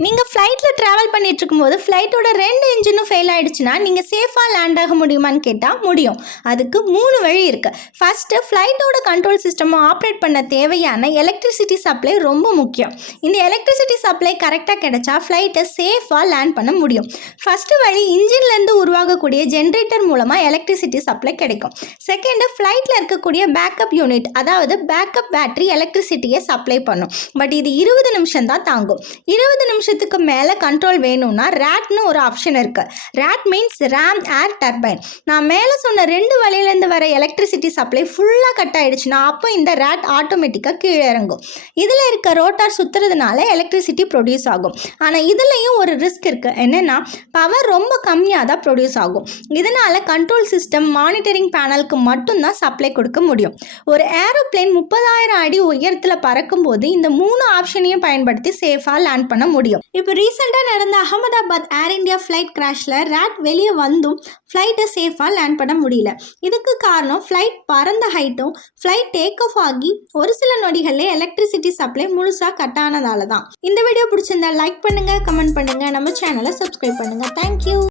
நீங்கள் ஃப்ளைட்டில் ட்ராவல் பண்ணிட்டு இருக்கும்போது ஃப்ளைட்டோட 2 இன்ஜினும் ஃபெயில் ஆகிடுச்சுன்னா நீங்கள் சேஃபாக லேண்ட் ஆக முடியுமான்னு கேட்டால் முடியும். அதுக்கு 3 வழி இருக்குது. ஃபஸ்ட்டு, ஃப்ளைட்டோட கண்ட்ரோல் சிஸ்டமை ஆப்ரேட் பண்ண தேவையான எலக்ட்ரிசிட்டி சப்ளை ரொம்ப முக்கியம். இந்த எலக்ட்ரிசிட்டி சப்ளை கரெக்டாக கிடைச்சா ஃப்ளைட்டை சேஃபாக லேண்ட் பண்ண முடியும். ஃபஸ்ட்டு வழி, இன்ஜின்லேருந்து உருவாகக்கூடிய ஜென்ரேட்டர் மூலமாக எலக்ட்ரிசிட்டி சப்ளை கிடைக்கும். செகண்டு, ஃப்ளைட்டில் இருக்கக்கூடிய பேக்கப் யூனிட், அதாவது பேக்கப் பேட்டரி எலக்ட்ரிசிட்டியை சப்ளை பண்ணும். பட் இது 20 நிமிஷம் தான் தாங்கும். 20 நிமிஷத்துக்கு மேலே கண்ட்ரோல் வேணும்னா ரேட்னு ஒரு ஆப்ஷன் இருக்குது. Rate means RAM air turbine. நான் மேலே சொன்ன 2 வழியிலேருந்து வர எலக்ட்ரிசிட்டி சப்ளை ஃபுல்லாக கட் ஆகிடுச்சுன்னா அப்போ இந்த ரேட் ஆட்டோமேட்டிக்காக கீழே இறங்கும். இதில் இருக்க ரோட்டார் சுற்றுறதுனால எலக்ட்ரிசிட்டி ப்ரொடியூஸ் ஆகும். ஆனால் இதுலேயும் ஒரு ரிஸ்க் இருக்குது. என்னென்னா, பவர் ரொம்ப கம்மியாக தான் ப்ரொடியூஸ் ஆகும். இதனால் கண்ட்ரோல் சிஸ்டம் மானிட்டரிங் பேனலுக்கு மட்டும்தான் சப்ளை கொடுக்க முடியும். ஒரு ஏரோப்ளேன் 30,000 அடி உயரத்தில் பறக்கும்போது இந்த 3 ஆப்ஷனையும் பயன்படுத்தி சேஃபாக லேண்ட் பண்ண முடியும். இப்போ ரீசெண்டாக நடந்த அகமதாபாத் ஏர் இந்தியா ஃப்ளைட் கிராஷில் ரேட் வெளியே வந்தும் ஃப்ளைட்டை சேஃபாக லேண்ட் பண்ண முடியல. இதுக்கு காரணம் ஃப்ளைட் பறந்த ஹைட்டும் ஃப்ளைட் டேக் ஆஃப் ஆகி ஒரு சில நொடிகளில் எலக்ட்ரிசிட்டி சப்ளை முழுசாக கட் ஆனதால தான். இந்த வீடியோ பிடிச்சிருந்தா லைக் பண்ணுங்கள், கமெண்ட் பண்ணுங்கள், நம்ம சேனலை சப்ஸ்கிரைப் பண்ணுங்கள். தேங்க்யூ.